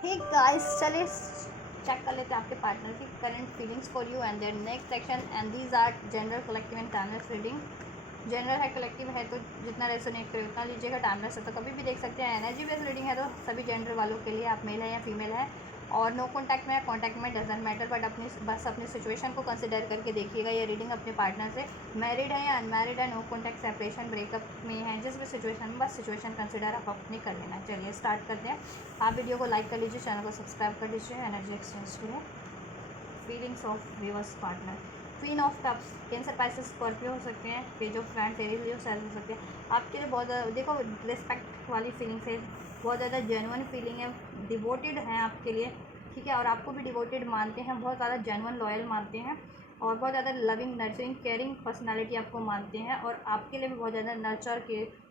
Hey guys, चलिए check कर लेते हैं आपके पार्टनर की current feelings for you and their next section and these are general collective and timeless reading. General है, कलेक्टिव है, तो जितना रेसोनेट करे उतना लीजिएगा। टाइमलेस है तो कभी भी देख सकते हैं। एनर्जी बेस्ड रीडिंग है तो सभी जेंडर वालों के लिए, आप मेल है या फीमेल है और नो कॉन्टैक्ट में है, कॉन्टैक्ट में डजेंट मैटर, बट बस अपनी सिचुएशन को कंसिडर करके देखिएगा। ये रीडिंग अपने पार्टनर से मैरिड है या अनमैरिड है, नो कॉन्टैक्ट, सेपरेशन, ब्रेकअप में है, जिस भी सिचुएशन में बस सिचुएशन कंसिडर आप अपनी कर लेना। चलिए स्टार्ट करते हैं। आप वीडियो को लाइक कर लीजिए, चैनल को सब्सक्राइब कर लीजिए। एनर्जी एक्सचेंज के लिए feelings of viewers partner. Queen of cups, Cancer, Pisces, Scorpio हो सकते हैं। Page of friend, fairy Leo, self हो सकते हैं। आपके लिए बहुत ज़्यादा देखो रिस्पेक्ट वाली फीलिंग्स है, बहुत ज़्यादा जेन्युइन फीलिंग है, डिवोटेड हैं आपके लिए, ठीक है। और आपको भी डिवोटेड मानते हैं, बहुत ज़्यादा जेन्युइन लॉयल मानते हैं और बहुत ज़्यादा लविंग, नर्चरिंग, केयरिंग पर्सनैलिटी आपको मानते हैं। और आपके लिए भी बहुत ज़्यादा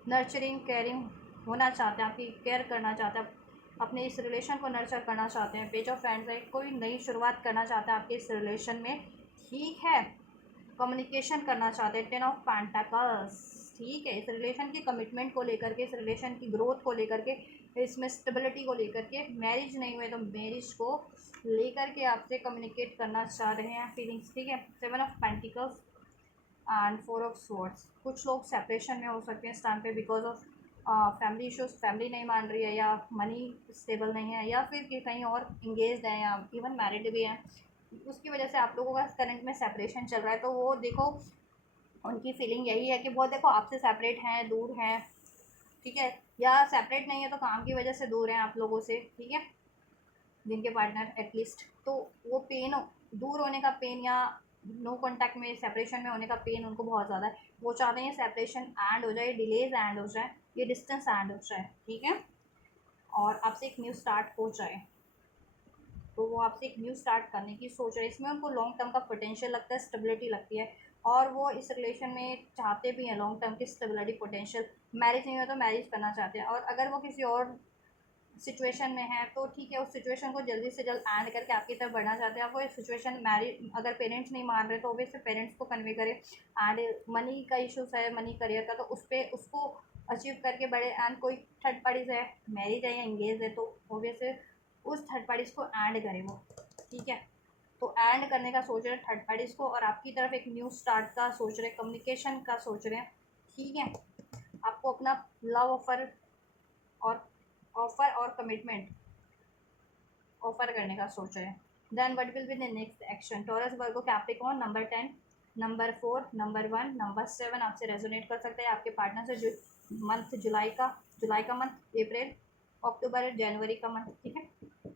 नर्चरिंग, केयरिंग होना चाहते हैं, आपकी केयर करना चाहते हैं, अपने इस रिलेशन को नर्चर करना चाहते हैं। पेज ऑफ फ्रेंड्स है, कोई नई शुरुआत करना चाहते हैं आपके इस रिलेशन में, ठीक है। कम्युनिकेशन करना चाहते हैं। टेन ऑफ पेंटाकल्स, ठीक है। इस रिलेशन की कमिटमेंट को लेकर के, इस रिलेशन की ग्रोथ को लेकर के, इसमें स्टेबिलिटी को लेकर के, मैरिज नहीं हुए तो मैरिज को लेकर के आपसे कम्युनिकेट करना चाह रहे हैं फीलिंग्स, ठीक है। Seven of pentacles and four of swords, कुछ लोग सेपरेशन में हो सकते हैं इस टाइम पे because of family issues, family नहीं मान रही है या मनी स्टेबल नहीं है या फिर कि कहीं और इंगेज हैं या इवन मैरिड भी हैं, उसकी वजह से आप लोगों का करंट में सेपरेशन चल रहा है। तो वो देखो उनकी फीलिंग यही है कि वो देखो आपसे सेपरेट हैं, दूर हैं, ठीक है। या सेपरेट नहीं है तो काम की वजह से दूर हैं आप लोगों से, ठीक है, जिनके पार्टनर एटलीस्ट। तो वो पेन, दूर होने का पेन या नो कांटेक्ट में, सेपरेशन में होने का पेन उनको बहुत ज़्यादा है। वो चाहते हैं सेपरेशन एंड हो जाए, डिलेज एंड हो जाए, ये डिस्टेंस एंड हो जाए, ठीक है, और आपसे एक न्यू स्टार्ट हो जाए। तो वो आपसे एक न्यू स्टार्ट करने की सोच रहे हैं। इसमें उनको लॉन्ग टर्म का पोटेंशियल लगता है, स्टेबिलिटी लगती है और वो इस रिलेशन में चाहते भी हैं लॉन्ग टर्म की स्टेबिलिटी, पोटेंशियल। मैरिज नहीं हुआ तो मैरिज करना चाहते हैं और अगर वो किसी और सिचुएशन में है तो ठीक है, उस सिचुएशन को जल्दी से जल्द एंड करके आपकी तरफ बढ़ना चाहते हैं। आप वो सिचुएशन मैरिज, अगर पेरेंट्स नहीं मान रहे तो ऑब्वियसली पेरेंट्स को कन्वे करें। एंड मनी का इशूज़ है, मनी करियर का, तो उस पर उसको अचीव करके बढ़े। एंड कोई थर्ड पार्टीज है, मैरिज है या इंगेज है, तो ऑब्वियसली उस थर्ड पार्टीज को एंड करे वो, ठीक है। तो एंड करने का सोच रहे हैं थर्ड पार्टीज को और आपकी तरफ एक न्यू स्टार्ट का सोच रहे हैं, कम्युनिकेशन का सोच रहे हैं, ठीक है। आपको अपना लव और ऑफर और कमिटमेंट ऑफर करने का सोच रहे हैं। Then what will be the next action. Taurus, Virgo, Capricorn, number 10, number 4, number 1, number 7 आपसे रेजोनेट कर सकते हैं। आपके पार्टनर से मंथ जुलाई का मंथ, अप्रैल, अक्टूबर, जनवरी का मंथ, ठीक है।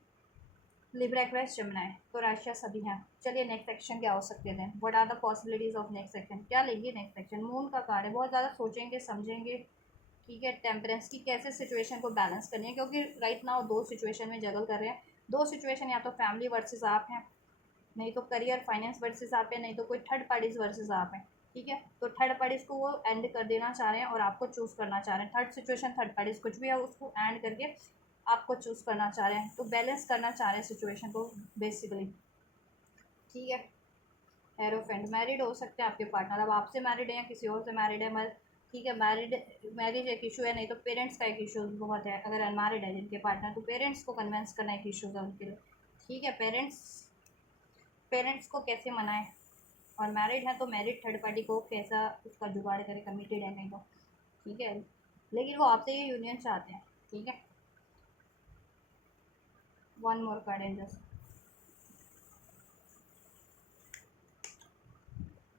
लिब्रा, एक्वेरियस, जेमिनी, तो राशियाँ सभी हैं। चलिए नेक्स्ट सेक्शन क्या हो सकते हैं। What are the possibilities of next section, क्या लेंगे नेक्स्ट सेक्शन। मून का कार्ड है, बहुत ज़्यादा सोचेंगे समझेंगे, ठीक है। टेम्परेंस की कैसे सिचुएशन को बैलेंस करनी है, क्योंकि राइट नाउ दो सिचुएशन में जगल कर रहे हैं। दो सिचुएशन, या तो फैमिली वर्सेस आप हैं, नहीं तो करियर फाइनेंस वर्सेस आप हैं, नहीं तो कोई थर्ड पार्टीज वर्सेस आप हैं, ठीक है। तो थर्ड पार्टीज को वो एंड कर देना चाह रहे हैं और आपको चूज़ करना चाह रहे हैं। थर्ड सिचुएशन, थर्ड पार्टीज कुछ भी है, उसको एंड करके आपको चूज़ करना चाह रहे हैं। तो बैलेंस करना चाह रहे हैं सिचुएशन को बेसिकली, ठीक है। एरोफेंट, मैरिड हो सकते हैं आपके पार्टनर, अब आपसे मैरिड है या किसी और से मैरिड है, ठीक है। मैरिज एक इशू है, नहीं तो पेरेंट्स का एक इशू बहुत है। अगर अनमैरिड है जिनके पार्टनर, तो पेरेंट्स को कन्विंस करना एक इशू है उनके लिए, ठीक है। पेरेंट्स को कैसे मनाएं, और मैरिड है तो मैरिड थर्ड पार्टी को कैसा उसका जुगाड़ करे, कमिटेड है नहीं तो, ठीक है। लेकिन वो आपसे ये यूनियन चाहते हैं, ठीक है। One more card angels,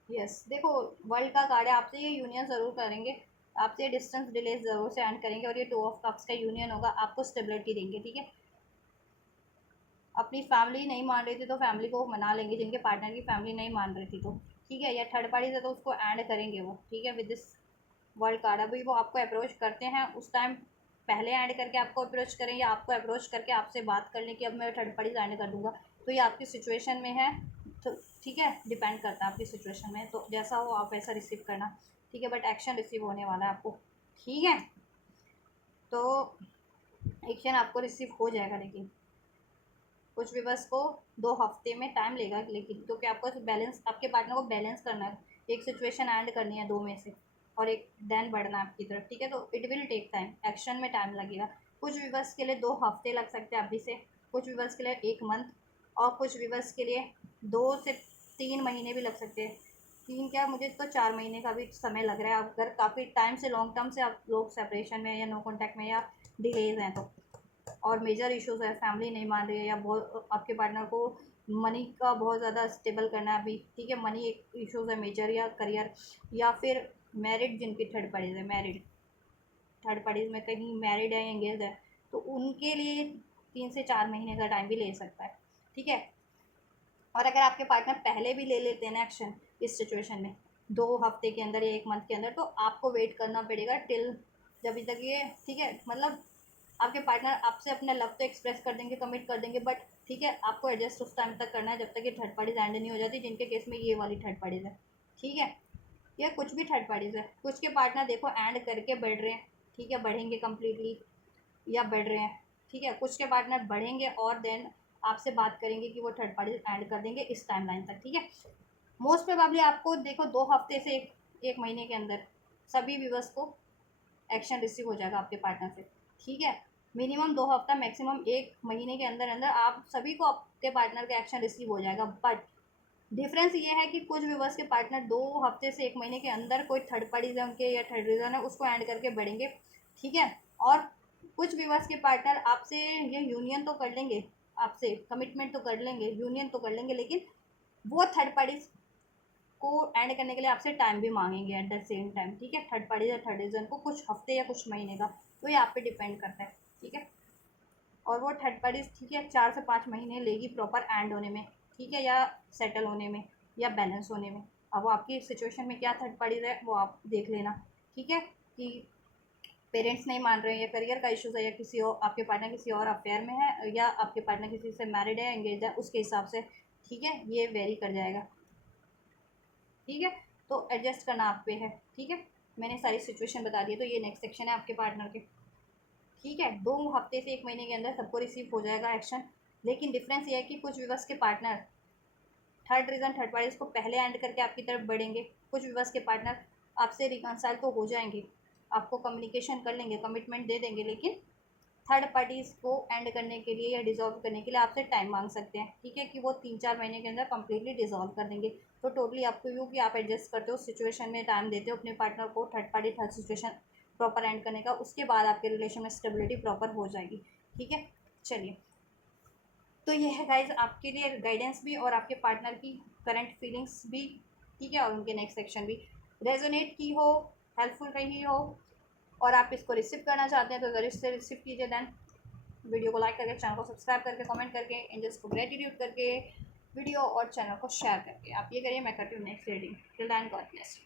yes, देखो वर्ल्ड का कार्ड है, आपसे ये यूनियन ज़रूर करेंगे, आपसे डिस्टेंस डिले ज़रूर से एंड करेंगे और ये टू ऑफ कप्स का यूनियन होगा, आपको स्टेबिलिटी देंगे, ठीक है। अपनी फैमिली नहीं मान रही थी तो फैमिली को मना लेंगे, जिनके पार्टनर की फैमिली नहीं मान रही थी तो, ठीक है। या थर्ड पार्टी से तो उसको एंड करेंगे वो, ठीक है, विद दिस वर्ल्ड कार्ड। अभी वो आपको अप्रोच करते हैं उस टाइम पहले ऐड करके आपको अप्रोच करें या आपको अप्रोच करके आपसे बात कर लें कि अब मैं थर्ड पार्टी ऐड कर दूंगा, तो ये आपकी सिचुएशन में है, तो ठीक है, डिपेंड करता है आपकी सिचुएशन में, तो जैसा हो आप वैसा रिसीव करना, ठीक है। बट एक्शन रिसीव होने वाला है आपको, ठीक है। तो एक्शन आपको रिसीव हो जाएगा, लेकिन कुछ भी बस को 2 हफ्ते में टाइम लेगा, लेकिन क्योंकि आपको बैलेंस, आपके पार्टनर को बैलेंस करना है, एक सिचुएशन एंड करनी है दो में से और एक देन बढ़ना है आपकी तरफ, ठीक है। तो it will take time, action में टाइम लगेगा, कुछ भी बस के लिए 2 हफ्ते लग सकते हैं अभी से, कुछ व्यूवर्स के लिए 1 मंथ, और कुछ व्यूवर्स के लिए 2 से 3 महीने भी लग सकते हैं। 3 क्या, मुझे तो 4 महीने का भी समय लग रहा है, अगर काफ़ी टाइम से लॉन्ग टर्म से आप लोग सेपरेशन में या नो कॉन्टैक्ट में या डिलेज हैं तो, और मेजर इश्यूज़ है, फैमिली नहीं मान रही है, या बहुत आपके पार्टनर को मनी का बहुत ज़्यादा स्टेबल करना है अभी, ठीक है, मनी एक इश्यूज़ है मेजर, या करियर, या फिर मैरिड, जिनकी थर्ड पार्टीज है, मैरिड थर्ड पार्टीज में कहीं मैरिड है, एंगेज है, तो उनके लिए 3 से 4 महीने का टाइम भी ले सकता है, ठीक है। और अगर आपके पार्टनर पहले भी ले लेते हैं ना एक्शन इस सिचुएशन में, 2 हफ्ते के अंदर या 1 मंथ के अंदर, तो आपको वेट करना पड़ेगा टिल जब तक ये, ठीक है, मतलब आपके पार्टनर आपसे अपना लव तो एक्सप्रेस कर देंगे, कमिट कर देंगे, बट ठीक है, आपको एडजस्ट उस टाइम तक करना है जब तक ये थर्ड पार्टीज एंड नहीं हो जाती, जिनके केस में ये वाली थर्ड पार्टीज है, ठीक है, या कुछ भी थर्ड पार्टीज है। कुछ के पार्टनर देखो एंड करके बढ़ रहे हैं, ठीक है, बढ़ेंगे कम्प्लीटली या बढ़ रहे हैं, ठीक है, कुछ के पार्टनर बढ़ेंगे और देन आपसे बात करेंगे कि वो थर्ड पार्टी ऐड कर देंगे इस टाइमलाइन तक, ठीक है। मोस्ट प्रोबेबली आपको देखो 2 हफ्ते से एक महीने के अंदर सभी व्यूवर्स को एक्शन रिसीव हो जाएगा आपके पार्टनर से, ठीक है। मिनिमम 2 हफ्ता, मैक्सिमम 1 महीने के अंदर अंदर आप सभी को आपके पार्टनर का एक्शन रिसीव हो जाएगा, बट डिफरेंस ये है कि कुछ व्यूवर्स के पार्टनर 2 हफ्ते से 1 महीने के अंदर कोई थर्ड पार्टीज है उनके, या थर्ड रीजन है उसको ऐड करके बढ़ेंगे, ठीक है। और कुछ व्यूवर्स के पार्टनर आपसे ये यूनियन तो कर लेंगे, आपसे कमिटमेंट तो कर लेंगे, यूनियन तो कर लेंगे, लेकिन वो थर्ड पार्टीज को ऐड करने के लिए आपसे टाइम भी मांगेंगे एट द सेम टाइम, ठीक है। थर्ड पार्टी या थर्ड रीजन को कुछ हफ्ते या कुछ महीने का, तो ये आप पे डिपेंड करता है, ठीक है। और वो थर्ड पार्टीज, ठीक है, 4 से 5 महीने लेगी प्रॉपर एंड होने में, ठीक है, या सेटल होने में, या बैलेंस होने में। अब वो आपकी सिचुएशन में क्या थर्ड पार्टीज है वो आप देख लेना, ठीक है, कि पेरेंट्स नहीं मान रहे हैं, या करियर का इश्यूज है, या किसी और आपके पार्टनर किसी और अफेयर में है, या आपके पार्टनर किसी से मैरिड है, एंगेज है, उसके हिसाब से, ठीक है, ये वेरी कर जाएगा, ठीक है। तो एडजस्ट करना आप पे है, ठीक है। मैंने सारी सिचुएशन बता दी है, तो ये नेक्स्ट सेक्शन है आपके पार्टनर के, ठीक है। 2 हफ्ते से 1 महीने के अंदर सबको रिसीव हो जाएगा एक्शन, लेकिन डिफरेंस ये है कि कुछ व्यूवर्स के partner third reason third parties को पहले एंड करके आपकी तरफ बढ़ेंगे, कुछ व्यूवर्स के पार्टनर आपसे रिकनसाइल तो हो जाएंगे, आपको कम्युनिकेशन कर लेंगे, कमिटमेंट दे देंगे, लेकिन थर्ड पार्टीज़ को एंड करने के लिए या डिज़ोल्व करने के लिए आपसे टाइम मांग सकते हैं, ठीक है, कि वो 3-4 महीने के अंदर कम्प्लीटली डिज़ोल्व कर देंगे। तो टोटली आपको यूँ कि आप एडजस्ट करते हो, सिचुएशन में टाइम देते हो अपने पार्टनर को third party third situation proper and करने का, उसके बाद आपके रिलेशन में स्टेबिलिटी प्रॉपर हो जाएगी, ठीक है। चलिए, तो ये है गाइज आपके लिए गाइडेंस भी, और आपके पार्टनर की करंट फीलिंग्स भी, ठीक है, और उनके नेक्स्ट सेक्शन भी रेजोनेट की हो, हेल्पफुल रही हो, और आप इसको रिसीव करना चाहते हैं तो ज़रूर से रिसीव कीजिए। देन वीडियो को लाइक करके, चैनल को सब्सक्राइब करके, कमेंट करके, एंजल्स को ग्रेटिट्यूड करके, वीडियो और चैनल को शेयर करके आप ये करिए। मैं करती हूँ next reading. Till then God bless.